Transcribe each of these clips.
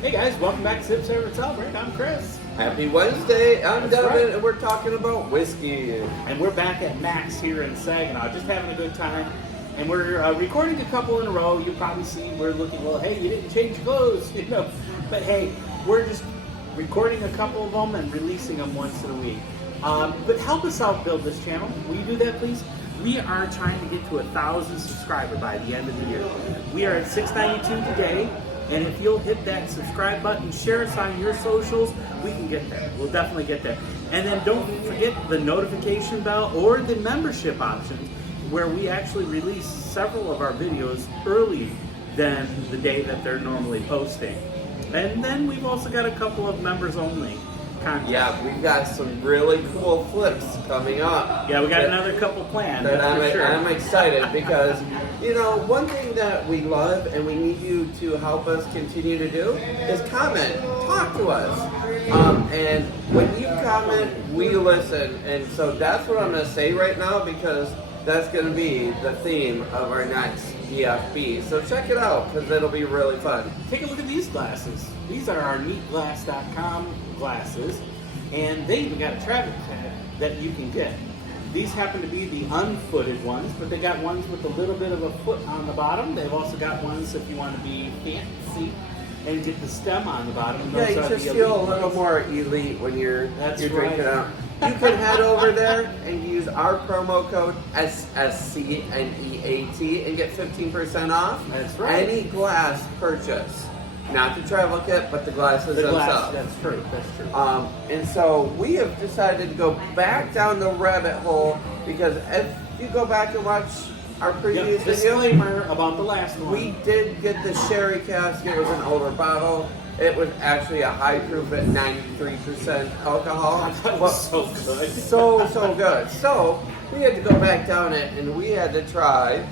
Hey guys, welcome back to Sip, Savor, Celebrate. I'm Chris. Happy Wednesday. I'm That's Devin, right. and we're talking about whiskey. And we're back at Max here in Saginaw, just having a good time. And we're recording a couple in a row. You'll probably see we're looking, well, hey, you didn't change clothes, you know. But hey, we're just recording a couple of them and releasing them once in a week. But help us out build this channel. Will you do that, please? We are trying to get to 1,000 subscribers by the end of the year. We are at 692 today. And if you'll hit that subscribe button, share us on your socials, we can get there. We'll definitely get there. And then don't forget the notification bell or the membership options, where we actually release several of our videos early than the day that they're normally posting. And then we've also got a couple of members only content. Yeah, we've got some really cool flips coming up. Yeah, we got another couple planned. That That's for sure. I'm excited because, you know, one thing that we love and we need you to help us continue to do is comment, talk to us. And when you comment, we listen. And so that's what I'm going to say right now because that's going to be the theme of our next EFB. So check it out because it'll be really fun. Take a look at these glasses. These are our neatglass.com glasses, and they even got a travel tag that you can get. These happen to be the unfooted ones, but they got ones with a little bit of a foot on the bottom. They've also got ones if you want to be fancy and get the stem on the bottom. And Yeah, those you are just the feel a elite little ones. more elite when you're drinking right. out. You can head over there and use our promo code SSCNEAT and get 15% off. That's right. Any glass purchase. Not the travel kit, but the glasses The glass, themselves. that's true, that's true. And so we have decided to go back down the rabbit hole because if you go back and watch our previous video, Disclaimer about the last one. we did get the sherry cask. It was an older bottle. It was actually a high proof at 93% alcohol. That was so good. So good. So we had to go back down it and we had to try.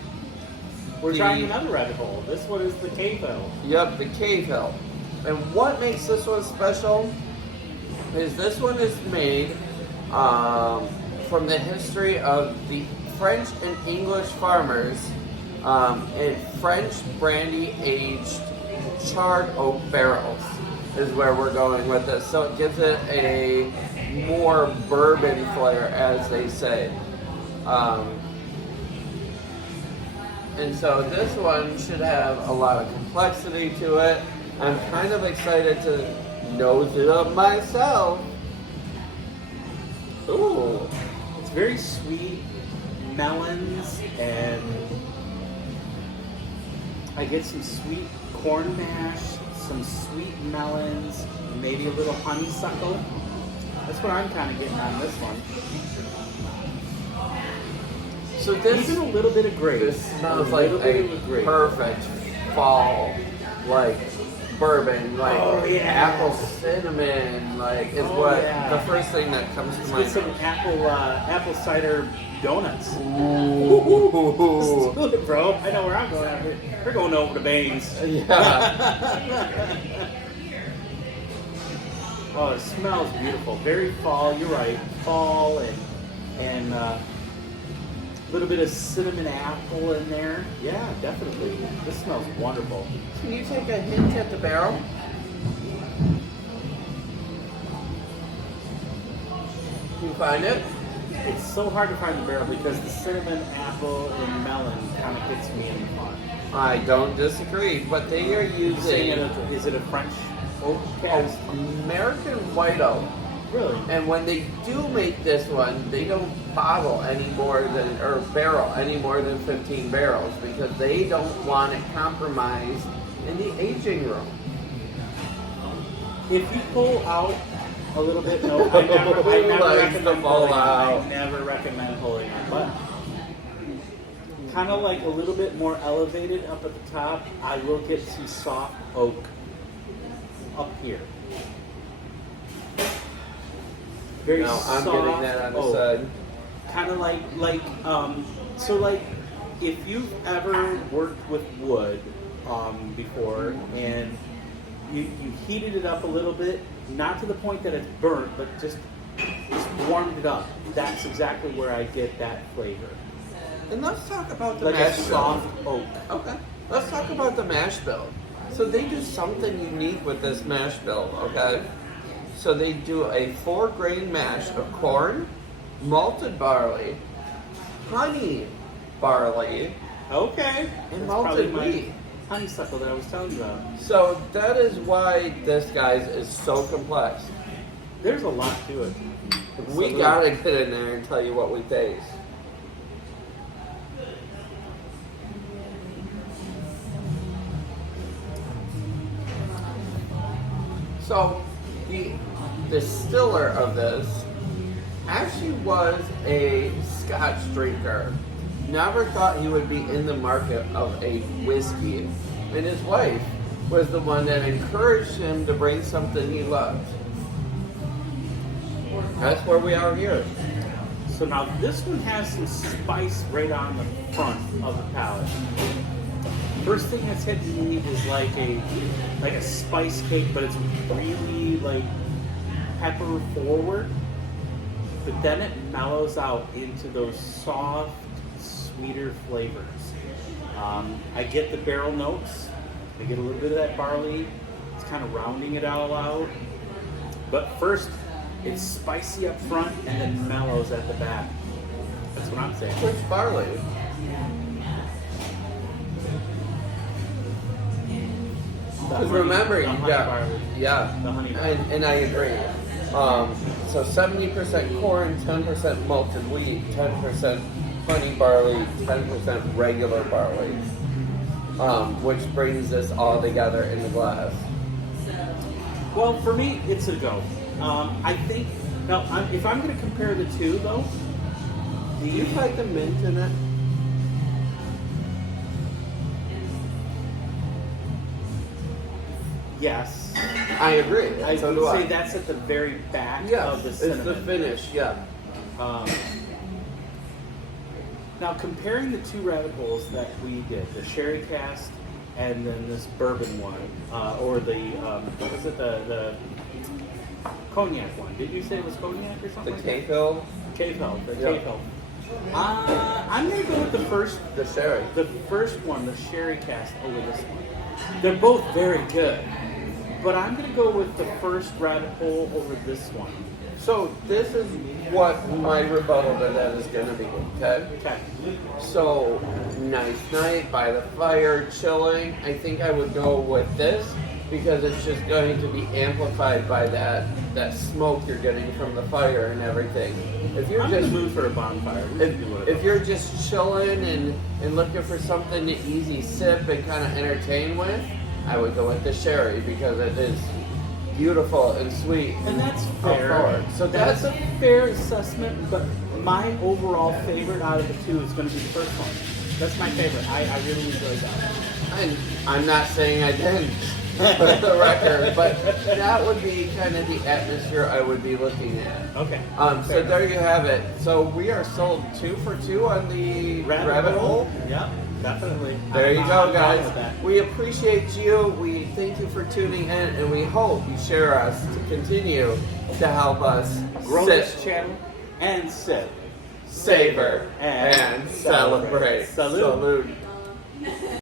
We're trying another rabbit hole. This one is the Cavehill. Yep, the Cavehill. And what makes this one special is this one is made from the history of the French and English farmers in French brandy aged charred oak barrels is where we're going with this. So it gives it a more bourbon flair, as they say. And so this one should have a lot of complexity to it. I'm kind of excited to nose it up myself. Ooh. It's very sweet, melons, and I get some sweet corn mash, some sweet melons, maybe a little honeysuckle. That's what I'm kind of getting on this one. So this Even a little bit of grape. This smells like a perfect fall, like bourbon, like apple cinnamon, like is the first thing that comes to Let's mind. get some apple cider donuts. Ooh. Let's do it, bro. I know where I'm going out here. We're going over to Baines. Yeah. Oh, it smells beautiful. Very fall. You're right. Fall and a little bit of cinnamon apple in there. Yeah, definitely. This smells wonderful. Can you take a hint at the barrel? Can you find it? It's so hard to find the barrel because the cinnamon, apple, and melon kind of gets me in the front. I don't disagree, but they are using Is it a French oak cask? American white oak. Really? And when they do make this one, they don't bottle any more than, or barrel any more than 15 barrels because they don't want to compromise in the aging room. If you pull out a little bit, no, I never Likes to recommend pull pulling out. I never recommend pulling out, but kind of like a little bit more elevated up at the top, I will get some soft oak up here. Very No, I'm soft getting that on the oak. side. Kind of like if you've ever worked with wood before and you heated it up a little bit, not to the point that it's burnt, but just warmed it up. That's exactly where I get that flavor. And let's talk about the Like a mash bill. soft oak. Okay. Let's talk about the mash bill. So they do something unique with this mash bill, okay? So they do a 4-grain mash of corn, malted barley, honey barley, Okay. and That's probably malted my wheat. honeysuckle that I was telling you about. So that is why this, guys, is so complex. There's a lot to it. We Salute. gotta get in there and tell you what we taste. So, the distiller of this actually was a Scotch drinker. Never thought he would be in the market of a whiskey. And his wife was the one that encouraged him to bring something he loved. That's where we are here. So now this one has some spice right on the front of the palate. First thing that's hitting me is like a spice cake, but it's really like pepper forward. But then it mellows out into those soft, sweeter flavors. I get the barrel notes. I get a little bit of that barley. It's kind of rounding it all out. But first, it's spicy up front and then mellows at the back. That's what I'm saying. Which barley? Because remember, the you honey got barley. yeah, The honey barley. and I agree. So 70% corn, 10% malted wheat, 10% honey barley, 10% regular barley, which brings this all together in the glass. Well, for me, it's a go. I think now if I'm going to compare the two, though, Do you like the mint in it? yes, I agree. I so would do say I. that's at the very back Yes, of the it's cinnamon. the finish. Yeah. Um, now, comparing the two radicals that we did, the sherry cast and then this bourbon one, or the what was it, the cognac one? Did you say it was cognac or The something? Cavehill, Cavehill. The Yeah. Cavehill. I'm gonna go with the first sherry. one, the sherry cast over this one. They're both very good, but I'm gonna go with the first radical over this one. So this is what my rebuttal to that is going to be. Okay. Okay. So nice night by the fire, chilling. I think I would go with this because it's just going to be amplified by that smoke you're getting from the fire and everything. If you're I'm just in the mood for a bonfire. We can do whatever. if you're just chilling and looking for something to easy sip and kind of entertain with, I would go with the sherry because it is beautiful and sweet. And that's Up fair. forward. So That's a fair assessment, but my overall favorite out of the two is going to be the first one. That's my favorite. I really enjoyed that. I'm not saying I didn't, for the record, but that would be kind of the atmosphere I would be looking at. Okay. So Fair there enough. you have it. So we are sold 2 for 2 on the rabbit hole. Yep, definitely. There you I'm go, down with that. guys. We appreciate you. We thank you for tuning in, and we hope you share us to continue to help us Grow sit, this channel and sip, savor, and celebrate. Salute. Salute.